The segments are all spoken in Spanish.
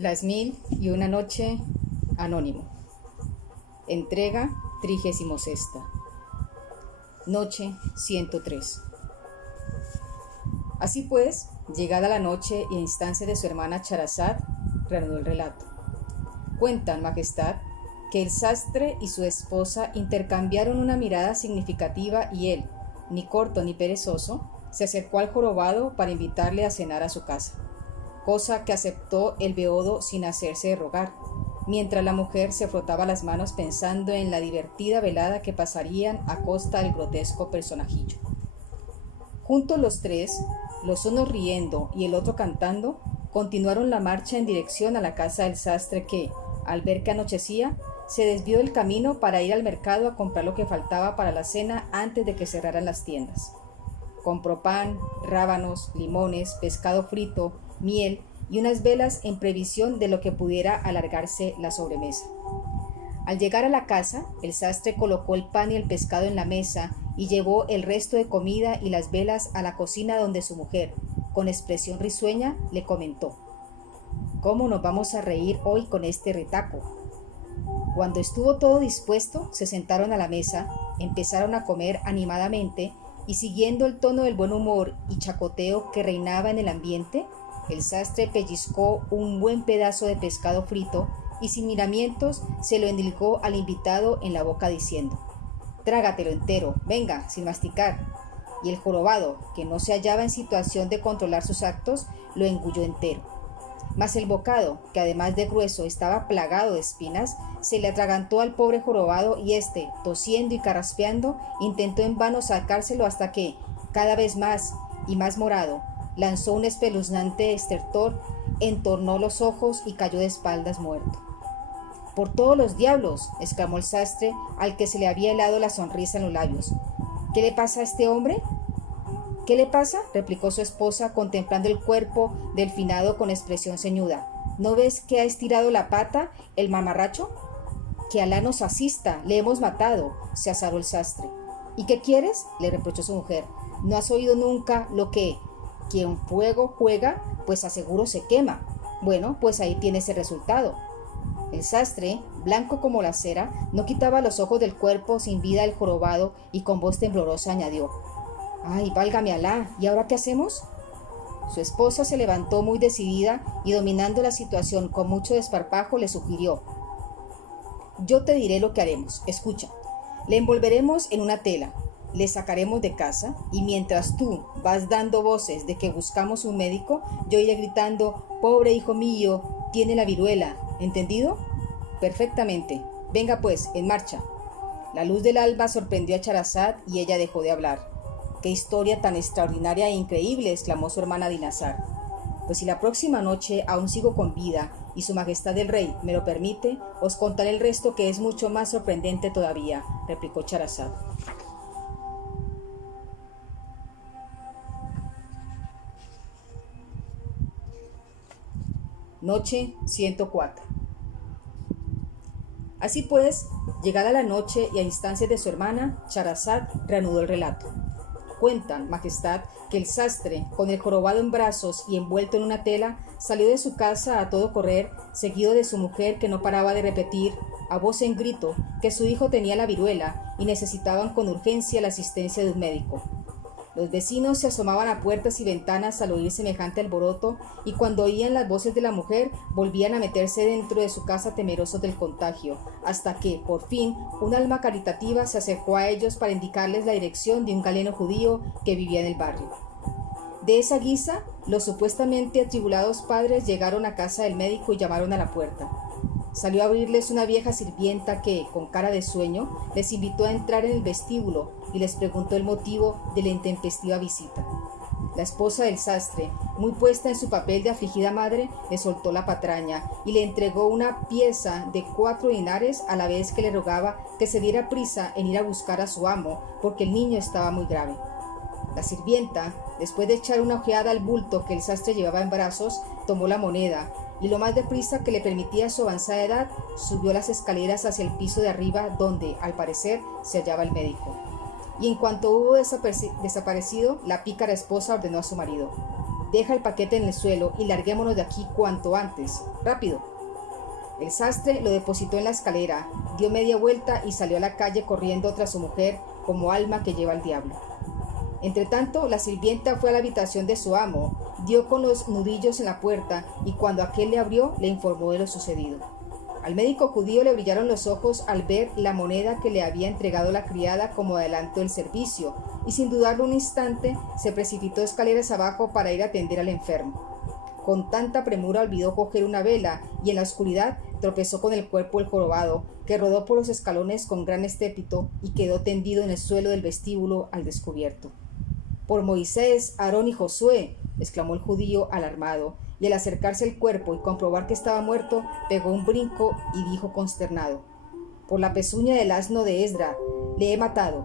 Las 1001 noche, anónimo. Entrega 36. Noche 103. Así pues, llegada la noche y a instancia de su hermana Charazad, reanudó el relato. Cuentan, Majestad, que el sastre y su esposa intercambiaron una mirada significativa y él, ni corto ni perezoso, se acercó al jorobado para invitarle a cenar a su casa, cosa que aceptó el beodo sin hacerse de rogar, mientras la mujer se frotaba las manos pensando en la divertida velada que pasarían a costa del grotesco personajillo. Juntos los tres, los unos riendo y el otro cantando, continuaron la marcha en dirección a la casa del sastre que, al ver que anochecía, se desvió del camino para ir al mercado a comprar lo que faltaba para la cena antes de que cerraran las tiendas. Compró pan, rábanos, limones, pescado frito, miel y unas velas en previsión de lo que pudiera alargarse la sobremesa. Al llegar a la casa, el sastre colocó el pan y el pescado en la mesa y llevó el resto de comida y las velas a la cocina donde su mujer, con expresión risueña, le comentó: «¿Cómo nos vamos a reír hoy con este retaco?». Cuando estuvo todo dispuesto, se sentaron a la mesa, empezaron a comer animadamente y, siguiendo el tono del buen humor y chacoteo que reinaba en el ambiente, el sastre pellizcó un buen pedazo de pescado frito y sin miramientos se lo endilgó al invitado en la boca diciendo: «Trágatelo entero, venga, sin masticar». Y el jorobado, que no se hallaba en situación de controlar sus actos, lo engulló entero. Mas el bocado, que además de grueso estaba plagado de espinas, se le atragantó al pobre jorobado y éste, tosiendo y carraspeando, intentó en vano sacárselo hasta que, cada vez más y más morado, lanzó un espeluznante estertor, entornó los ojos y cayó de espaldas muerto. «¡Por todos los diablos!», exclamó el sastre, al que se le había helado la sonrisa en los labios. «¿Qué le pasa a este hombre?». «¿Qué le pasa?», replicó su esposa, contemplando el cuerpo del finado con expresión ceñuda. «¿No ves que ha estirado la pata el mamarracho?». «Que Alá nos asista, le hemos matado», se azaró el sastre. «¿Y qué quieres?», le reprochó su mujer. «¿No has oído nunca lo que quien fuego juega, pues aseguro se quema? Bueno, pues ahí tienes el resultado». El sastre, blanco como la cera, no quitaba los ojos del cuerpo sin vida del jorobado y con voz temblorosa añadió: «¡Ay, válgame Alá! ¿Y ahora qué hacemos?». Su esposa se levantó muy decidida y, dominando la situación con mucho desparpajo, le sugirió: «Yo te diré lo que haremos. Escucha. Le envolveremos en una tela, le sacaremos de casa y mientras tú vas dando voces de que buscamos un médico, yo iré gritando: «Pobre hijo mío, tiene la viruela». ¿Entendido?». «Perfectamente. Venga pues, en marcha». La luz del alba sorprendió a Charazad y ella dejó de hablar. «¡Qué historia tan extraordinaria e increíble!», exclamó su hermana Dinazar. «Pues si la próxima noche aún sigo con vida y su majestad el rey me lo permite, os contaré el resto, que es mucho más sorprendente todavía», replicó Charazad. Noche 104. Así pues, llegada la noche y a instancias de su hermana, Charazad reanudó el relato. Cuentan, Majestad, que el sastre, con el jorobado en brazos y envuelto en una tela, salió de su casa a todo correr, seguido de su mujer, que no paraba de repetir, a voz en grito, que su hijo tenía la viruela y necesitaban con urgencia la asistencia de un médico. Los vecinos se asomaban a puertas y ventanas al oír semejante alboroto, y cuando oían las voces de la mujer, volvían a meterse dentro de su casa temerosos del contagio, hasta que, por fin, un alma caritativa se acercó a ellos para indicarles la dirección de un galeno judío que vivía en el barrio. De esa guisa, los supuestamente atribulados padres llegaron a casa del médico y llamaron a la puerta. Salió a abrirles una vieja sirvienta que, con cara de sueño, les invitó a entrar en el vestíbulo y les preguntó el motivo de la intempestiva visita. La esposa del sastre, muy puesta en su papel de afligida madre, le soltó la patraña y le entregó una pieza de 4 dinares, a la vez que le rogaba que se diera prisa en ir a buscar a su amo, porque el niño estaba muy grave. La sirvienta, después de echar una ojeada al bulto que el sastre llevaba en brazos, tomó la moneda y, lo más deprisa que le permitía su avanzada edad, subió las escaleras hacia el piso de arriba, donde, al parecer, se hallaba el médico. Y en cuanto hubo desaparecido, la pícara esposa ordenó a su marido: Deja el paquete en el suelo y larguémonos de aquí cuanto antes. ¡Rápido! El sastre lo depositó en la escalera, dio media vuelta y salió a la calle corriendo tras su mujer como alma que lleva al diablo. Entretanto, la sirvienta fue a la habitación de su amo, dio con los nudillos en la puerta y cuando aquél le abrió, le informó de lo sucedido. Al médico judío le brillaron los ojos al ver la moneda que le había entregado la criada como adelanto del servicio, y sin dudarlo un instante, se precipitó escaleras abajo para ir a atender al enfermo. Con tanta premura olvidó coger una vela, y en la oscuridad tropezó con el cuerpo del jorobado, que rodó por los escalones con gran estrépito y quedó tendido en el suelo del vestíbulo al descubierto. «Por Moisés, Aarón y Josué», exclamó el judío alarmado, y al acercarse al cuerpo y comprobar que estaba muerto, pegó un brinco y dijo consternado: «Por la pezuña del asno de Esdra, le he matado».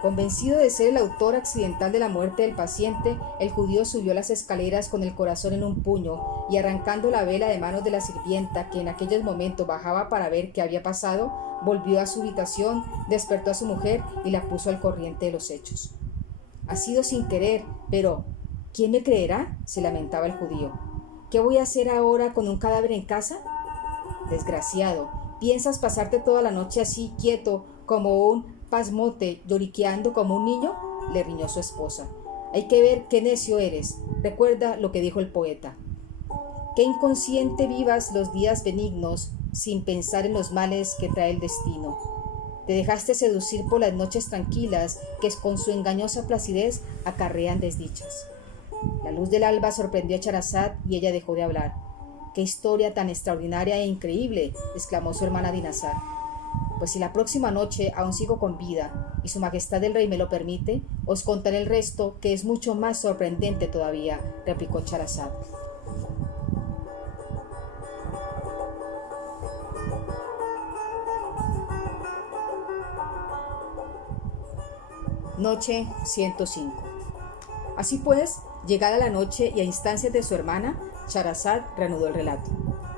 Convencido de ser el autor accidental de la muerte del paciente, el judío subió las escaleras con el corazón en un puño y arrancando la vela de manos de la sirvienta, que en aquellos momentos bajaba para ver qué había pasado, volvió a su habitación, despertó a su mujer y la puso al corriente de los hechos. «Ha sido sin querer, pero ¿quién me creerá?», se lamentaba el judío. «¿Qué voy a hacer ahora con un cadáver en casa?». «Desgraciado, ¿piensas pasarte toda la noche así, quieto, como un pasmote, lloriqueando como un niño?», le riñó su esposa. «Hay que ver qué necio eres. Recuerda lo que dijo el poeta: qué inconsciente vivas los días benignos, sin pensar en los males que trae el destino. Te dejaste seducir por las noches tranquilas que con su engañosa placidez acarrean desdichas». La luz del alba sorprendió a Charazad y ella dejó de hablar. «¡Qué historia tan extraordinaria e increíble!», exclamó su hermana Dinazar. «Pues si la próxima noche aún sigo con vida y su majestad el rey me lo permite, os contaré el resto, que es mucho más sorprendente todavía», replicó Charazad. Noche 105. Así pues, llegada la noche y a instancias de su hermana, Charazad reanudó el relato.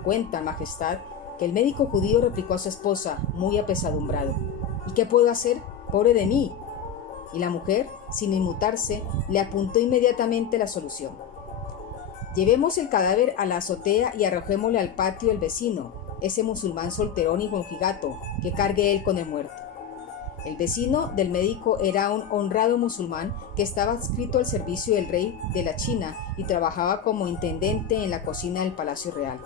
«Cuenta, majestad», que el médico judío replicó a su esposa, muy apesadumbrado: «¿Y qué puedo hacer? ¡Pobre de mí!». Y la mujer, sin inmutarse, le apuntó inmediatamente la solución: «Llevemos el cadáver a la azotea y arrojémosle al patio del vecino, ese musulmán solterón y mojigato, que cargue él con el muerto». El vecino del médico era un honrado musulmán que estaba adscrito al servicio del rey de la China y trabajaba como intendente en la cocina del Palacio Real.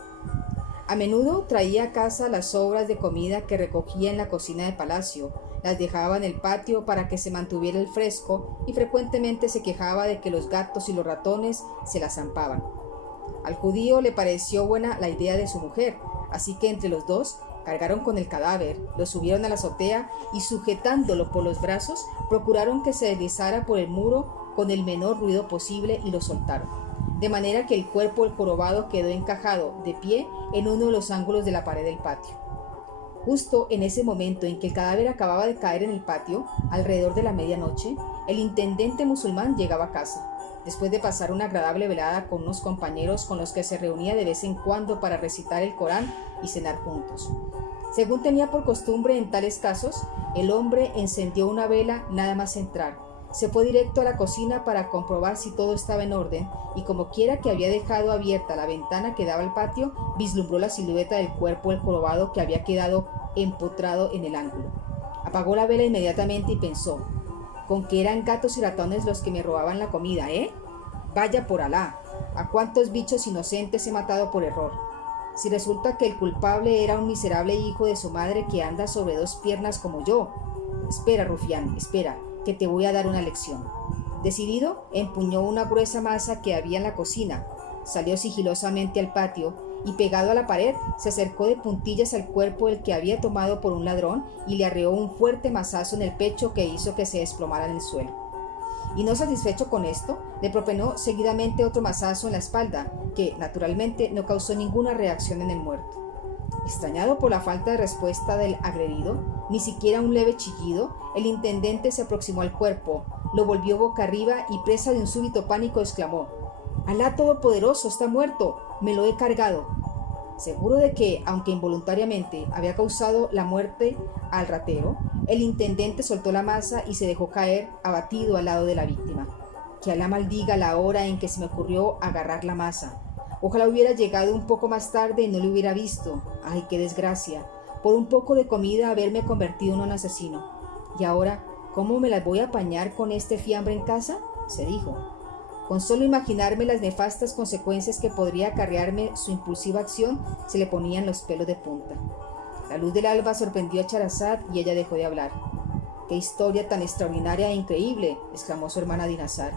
A menudo traía a casa las sobras de comida que recogía en la cocina del palacio, las dejaba en el patio para que se mantuviera el fresco y frecuentemente se quejaba de que los gatos y los ratones se la zampaban. Al judío le pareció buena la idea de su mujer, así que entre los dos cargaron con el cadáver, lo subieron a la azotea y sujetándolo por los brazos, procuraron que se deslizara por el muro con el menor ruido posible y lo soltaron, de manera que el cuerpo del jorobado quedó encajado de pie en uno de los ángulos de la pared del patio. Justo en ese momento en que el cadáver acababa de caer en el patio, alrededor de la medianoche, el intendente musulmán llegaba a casa, después de pasar una agradable velada con unos compañeros con los que se reunía de vez en cuando para recitar el Corán y cenar juntos. Según tenía por costumbre en tales casos, el hombre encendió una vela nada más entrar, se fue directo a la cocina para comprobar si todo estaba en orden y como quiera que había dejado abierta la ventana que daba al patio, vislumbró la silueta del cuerpo del jorobado que había quedado empotrado en el ángulo. Apagó la vela inmediatamente y pensó: «Con que eran gatos y ratones los que me robaban la comida, ¿eh? Vaya por Alá, ¿a cuántos bichos inocentes he matado por error? Si resulta que el culpable era un miserable hijo de su madre que anda sobre dos piernas como yo. Espera, rufián, espera, que te voy a dar una lección». Decidido, empuñó una gruesa masa que había en la cocina, salió sigilosamente al patio y pegado a la pared se acercó de puntillas al cuerpo del que había tomado por un ladrón y le arreó un fuerte mazazo en el pecho que hizo que se desplomara en el suelo. Y no satisfecho con esto, le propinó seguidamente otro mazazo en la espalda, que naturalmente no causó ninguna reacción en el muerto. Extrañado por la falta de respuesta del agredido, ni siquiera un leve chillido, el intendente se aproximó al cuerpo, lo volvió boca arriba y presa de un súbito pánico exclamó: «Alá Todopoderoso, está muerto, me lo he cargado». Seguro de que, aunque involuntariamente, había causado la muerte al ratero, el intendente soltó la masa y se dejó caer abatido al lado de la víctima. Que Alá maldiga la hora en que se me ocurrió agarrar la masa. Ojalá hubiera llegado un poco más tarde y no lo hubiera visto. ¡Ay, qué desgracia! Por un poco de comida haberme convertido en un asesino. Y ahora, ¿cómo me las voy a apañar con este fiambre en casa?, se dijo. Con solo imaginarme las nefastas consecuencias que podría acarrearme su impulsiva acción, se le ponían los pelos de punta. La luz del alba sorprendió a Charazad y ella dejó de hablar. ¡Qué historia tan extraordinaria e increíble!, exclamó su hermana Dinazar.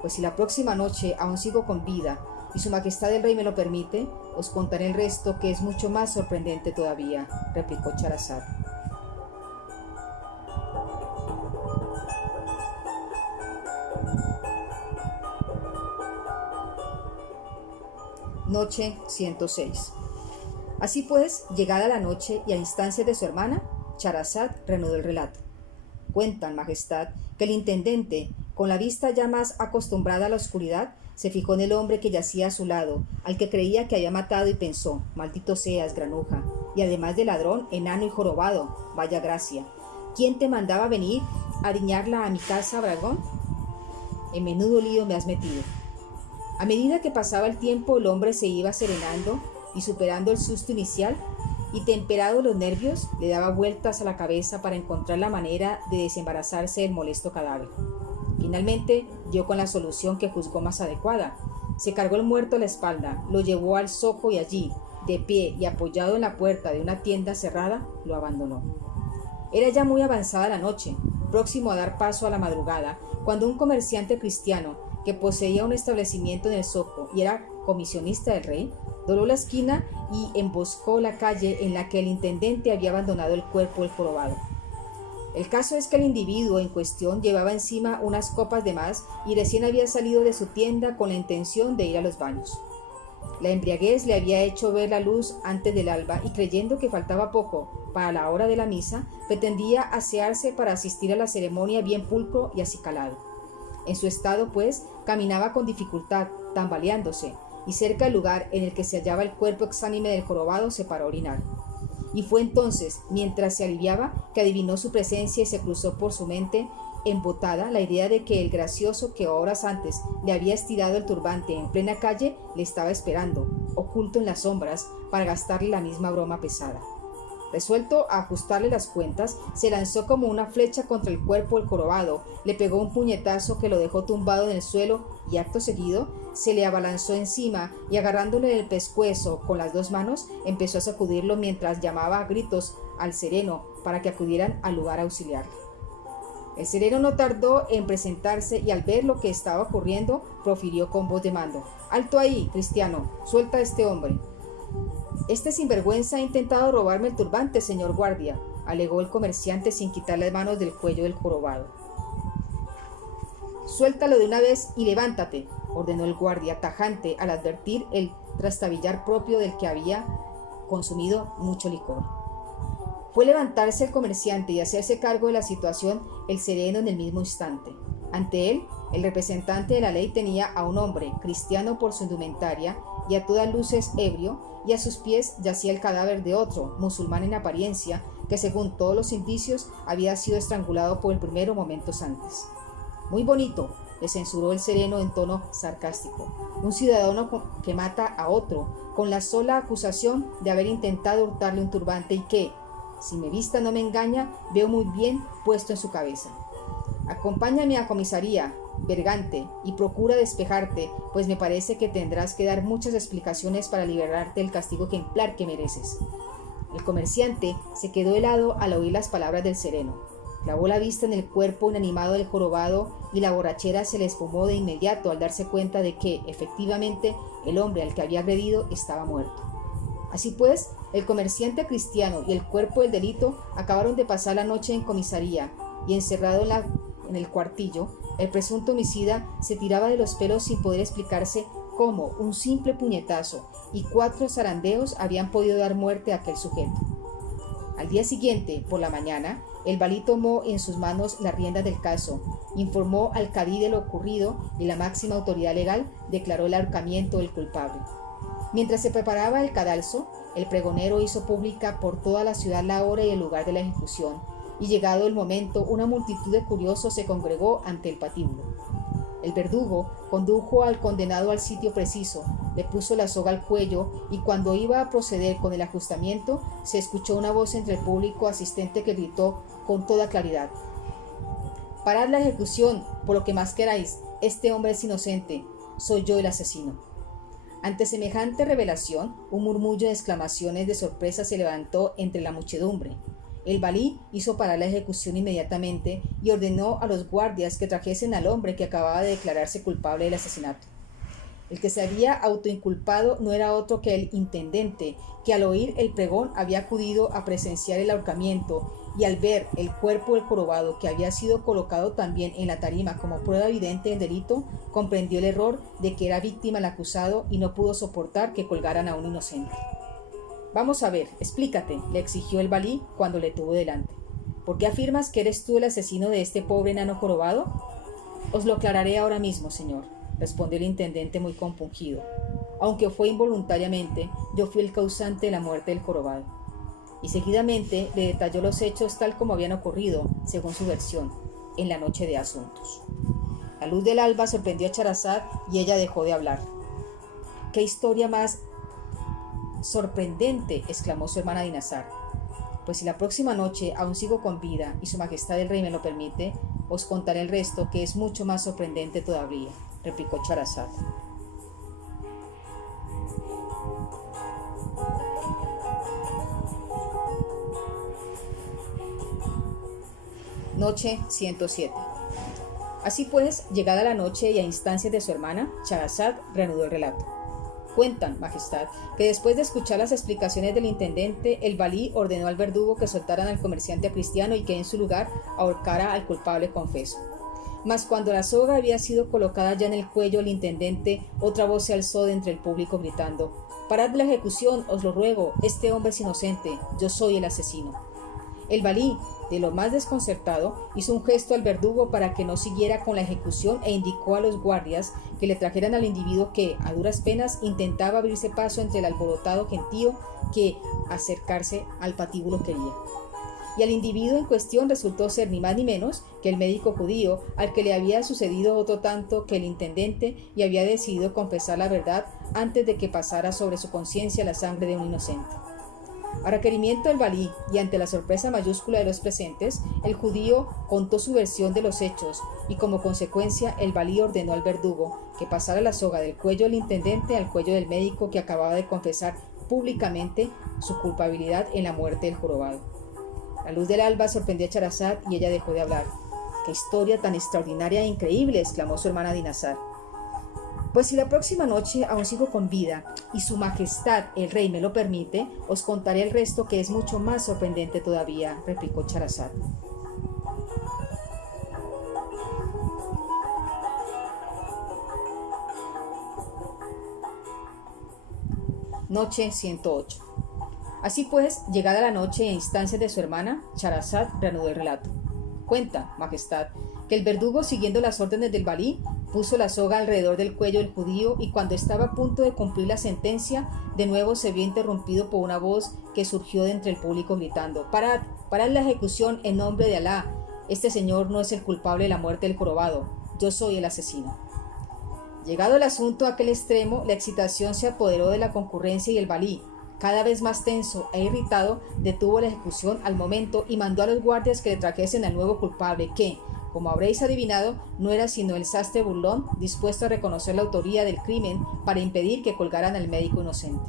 Pues si la próxima noche aún sigo con vida y su majestad el rey me lo permite, os contaré el resto, que es mucho más sorprendente todavía, replicó Charazad. Noche 106. Así pues, llegada la noche y a instancias de su hermana, Charazad reanudó el relato. Cuentan, majestad, que el intendente, con la vista ya más acostumbrada a la oscuridad, se fijó en el hombre que yacía a su lado, al que creía que había matado, y pensó: maldito seas, granuja, y además de ladrón, enano y jorobado, vaya gracia. ¿Quién te mandaba venir a diñarla a mi casa, bragón? En menudo lío me has metido. A medida que pasaba el tiempo, el hombre se iba serenando y, superando el susto inicial y temperado los nervios, le daba vueltas a la cabeza para encontrar la manera de desembarazarse del molesto cadáver. Finalmente dio con la solución que juzgó más adecuada. Se cargó el muerto a la espalda, lo llevó al zoco y allí, de pie y apoyado en la puerta de una tienda cerrada, lo abandonó. Era ya muy avanzada la noche, próximo a dar paso a la madrugada, cuando un comerciante cristiano que poseía un establecimiento en el zoco y era comisionista del rey, dobló la esquina y emboscó la calle en la que el intendente había abandonado el cuerpo del jorobado. El caso es que el individuo en cuestión llevaba encima unas copas de más y recién había salido de su tienda con la intención de ir a los baños. La embriaguez le había hecho ver la luz antes del alba y, creyendo que faltaba poco para la hora de la misa, pretendía asearse para asistir a la ceremonia bien pulcro y acicalado. En su estado, pues, caminaba con dificultad, tambaleándose, y cerca del lugar en el que se hallaba el cuerpo exánime del jorobado se paró a orinar. Y fue entonces, mientras se aliviaba, que adivinó su presencia y se cruzó por su mente embotada la idea de que el gracioso que horas antes le había estirado el turbante en plena calle le estaba esperando, oculto en las sombras, para gastarle la misma broma pesada. Resuelto a ajustarle las cuentas, se lanzó como una flecha contra el cuerpo del jorobado, le pegó un puñetazo que lo dejó tumbado en el suelo y, acto seguido, se le abalanzó encima y, agarrándole el pescuezo con las dos manos, empezó a sacudirlo mientras llamaba a gritos al sereno para que acudieran al lugar a auxiliarle. El sereno no tardó en presentarse y, al ver lo que estaba ocurriendo, profirió con voz de mando: «¡Alto ahí, cristiano! ¡Suelta a este hombre!». «Este sinvergüenza ha intentado robarme el turbante, señor guardia», alegó el comerciante sin quitar las manos del cuello del jorobado. «Suéltalo de una vez y levántate», ordenó el guardia tajante al advertir el trastabillar propio del que había consumido mucho licor. Fue levantarse el comerciante y hacerse cargo de la situación el sereno en el mismo instante. Ante él, el representante de la ley tenía a un hombre, cristiano por su indumentaria y a todas luces ebrio, y a sus pies yacía el cadáver de otro, musulmán en apariencia, que según todos los indicios había sido estrangulado por el primero momentos antes. «Muy bonito», le censuró el sereno en tono sarcástico, «un ciudadano que mata a otro, con la sola acusación de haber intentado hurtarle un turbante y que, si mi vista no me engaña, veo muy bien puesto en su cabeza. Acompáñame a comisaría, Bergante, y procura despejarte, pues me parece que tendrás que dar muchas explicaciones para liberarte del castigo ejemplar que mereces». El comerciante se quedó helado al oír las palabras del sereno. Clavó la vista en el cuerpo inanimado del jorobado y la borrachera se le esfumó de inmediato al darse cuenta de que, efectivamente, el hombre al que había agredido estaba muerto. Así pues, el comerciante cristiano y el cuerpo del delito acabaron de pasar la noche en comisaría, y encerrado en el cuartillo, el presunto homicida se tiraba de los pelos sin poder explicarse cómo un simple puñetazo y 4 zarandeos habían podido dar muerte a aquel sujeto. Al día siguiente, por la mañana, el valí tomó en sus manos la rienda del caso, informó al cadí de lo ocurrido y la máxima autoridad legal declaró el ahorcamiento del culpable. Mientras se preparaba el cadalso, el pregonero hizo pública por toda la ciudad la hora y el lugar de la ejecución, y llegado el momento, una multitud de curiosos se congregó ante el patíbulo. El verdugo condujo al condenado al sitio preciso, le puso la soga al cuello y cuando iba a proceder con el ajustamiento, se escuchó una voz entre el público asistente que gritó con toda claridad: «Parad la ejecución, por lo que más queráis, este hombre es inocente, soy yo el asesino». Ante semejante revelación, un murmullo de exclamaciones de sorpresa se levantó entre la muchedumbre. El valí hizo parar la ejecución inmediatamente y ordenó a los guardias que trajesen al hombre que acababa de declararse culpable del asesinato. El que se había autoinculpado no era otro que el intendente, que al oír el pregón había acudido a presenciar el ahorcamiento y al ver el cuerpo del jorobado que había sido colocado también en la tarima como prueba evidente del delito, comprendió el error de que era víctima el acusado y no pudo soportar que colgaran a un inocente. «Vamos a ver, explícate», le exigió el valí cuando le tuvo delante. «¿Por qué afirmas que eres tú el asesino de este pobre enano jorobado?» «Os lo aclararé ahora mismo, señor», respondió el intendente muy compungido. «Aunque fue involuntariamente, yo fui el causante de la muerte del jorobado». Y seguidamente le detalló los hechos tal como habían ocurrido, según su versión, en la noche de asuntos. La luz del alba sorprendió a Charazad y ella dejó de hablar. «¡Qué historia más sorprendente!», exclamó su hermana Dinazar. «Pues si la próxima noche aún sigo con vida y su majestad el rey me lo permite, os contaré el resto, que es mucho más sorprendente todavía», replicó Charazad. Noche 107. Así pues, llegada la noche y a instancias de su hermana, Charazad reanudó el relato. «Cuentan, majestad, que después de escuchar las explicaciones del intendente, el valí ordenó al verdugo que soltaran al comerciante cristiano y que en su lugar ahorcara al culpable confeso. Mas cuando la soga había sido colocada ya en el cuello del intendente, otra voz se alzó de entre el público gritando: «Parad la ejecución, os lo ruego, este hombre es inocente, yo soy el asesino». El valí, de lo más desconcertado, hizo un gesto al verdugo para que no siguiera con la ejecución e indicó a los guardias que le trajeran al individuo que, a duras penas, intentaba abrirse paso entre el alborotado gentío que acercarse al patíbulo quería. Y al individuo en cuestión resultó ser ni más ni menos que el médico judío, al que le había sucedido otro tanto que el intendente y había decidido confesar la verdad antes de que pasara sobre su conciencia la sangre de un inocente. A requerimiento del valí y ante la sorpresa mayúscula de los presentes, el judío contó su versión de los hechos y como consecuencia el valí ordenó al verdugo que pasara la soga del cuello del intendente al cuello del médico que acababa de confesar públicamente su culpabilidad en la muerte del jorobado. La luz del alba sorprendió a Charazad y ella dejó de hablar. «¡Qué historia tan extraordinaria e increíble!», exclamó su hermana Dinazar. «Pues si la próxima noche aún sigo con vida y su majestad el rey me lo permite, os contaré el resto, que es mucho más sorprendente todavía», replicó Charazad. Noche 108. Así pues, llegada la noche e instancias de su hermana, Charazad reanudó el relato. «Cuenta, majestad, que el verdugo, siguiendo las órdenes del valí, puso la soga alrededor del cuello del judío y cuando estaba a punto de cumplir la sentencia, de nuevo se vio interrumpido por una voz que surgió de entre el público gritando: «¡Parad! ¡Parad la ejecución en nombre de Alá! Este señor no es el culpable de la muerte del jorobado, yo soy el asesino». Llegado el asunto a aquel extremo, la excitación se apoderó de la concurrencia y el valí, cada vez más tenso e irritado, detuvo la ejecución al momento y mandó a los guardias que le trajesen al nuevo culpable que, como habréis adivinado, no era sino el sastre burlón dispuesto a reconocer la autoría del crimen para impedir que colgaran al médico inocente.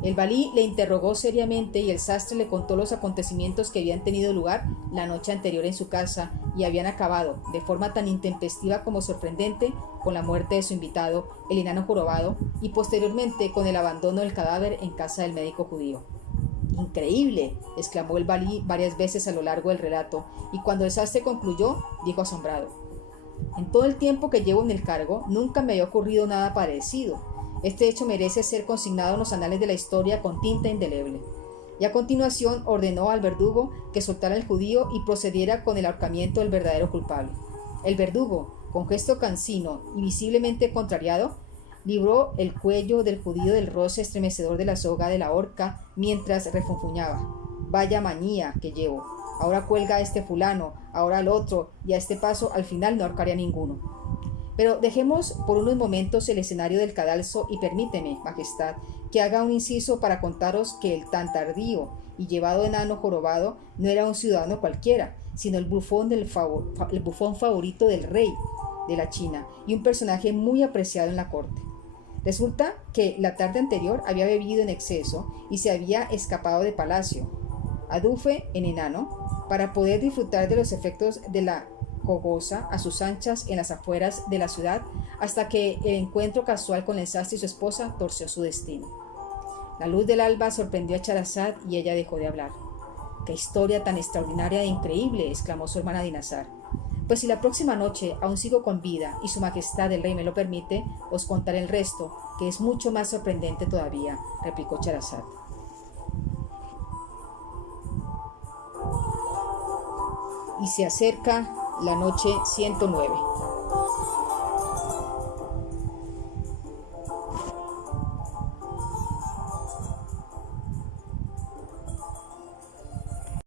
El valí le interrogó seriamente y el sastre le contó los acontecimientos que habían tenido lugar la noche anterior en su casa y habían acabado, de forma tan intempestiva como sorprendente, con la muerte de su invitado, el enano jorobado, y posteriormente con el abandono del cadáver en casa del médico judío. «¡Increíble!», exclamó el valí varias veces a lo largo del relato, y cuando el sastre concluyó, dijo asombrado: «En todo el tiempo que llevo en el cargo, nunca me había ocurrido nada parecido. Este hecho merece ser consignado en los anales de la historia con tinta indeleble». Y a continuación ordenó al verdugo que soltara al judío y procediera con el ahorcamiento del verdadero culpable. El verdugo, con gesto cansino y visiblemente contrariado, libró el cuello del judío del roce estremecedor de la soga de la horca mientras refunfuñaba: «Vaya manía que llevo. Ahora cuelga a este fulano, ahora al otro, y a este paso al final no ahorcaré a ninguno». Pero dejemos por unos momentos el escenario del cadalso y permíteme, Majestad, que haga un inciso para contaros que el tan tardío y llevado enano jorobado no era un ciudadano cualquiera, sino el bufón favorito del rey de la China y un personaje muy apreciado en la corte. Resulta que la tarde anterior había bebido en exceso y se había escapado de palacio, adufe en enano, para poder disfrutar de los efectos de la cogoza a sus anchas en las afueras de la ciudad, hasta que el encuentro casual con el sastre y su esposa torció su destino. La luz del alba sorprendió a Charazad y ella dejó de hablar. ¡Qué historia tan extraordinaria e increíble!, exclamó su hermana Dinazar. Pues si la próxima noche aún sigo con vida y su majestad el rey me lo permite, os contaré el resto, que es mucho más sorprendente todavía, replicó Charazad. Y se acerca la noche 109.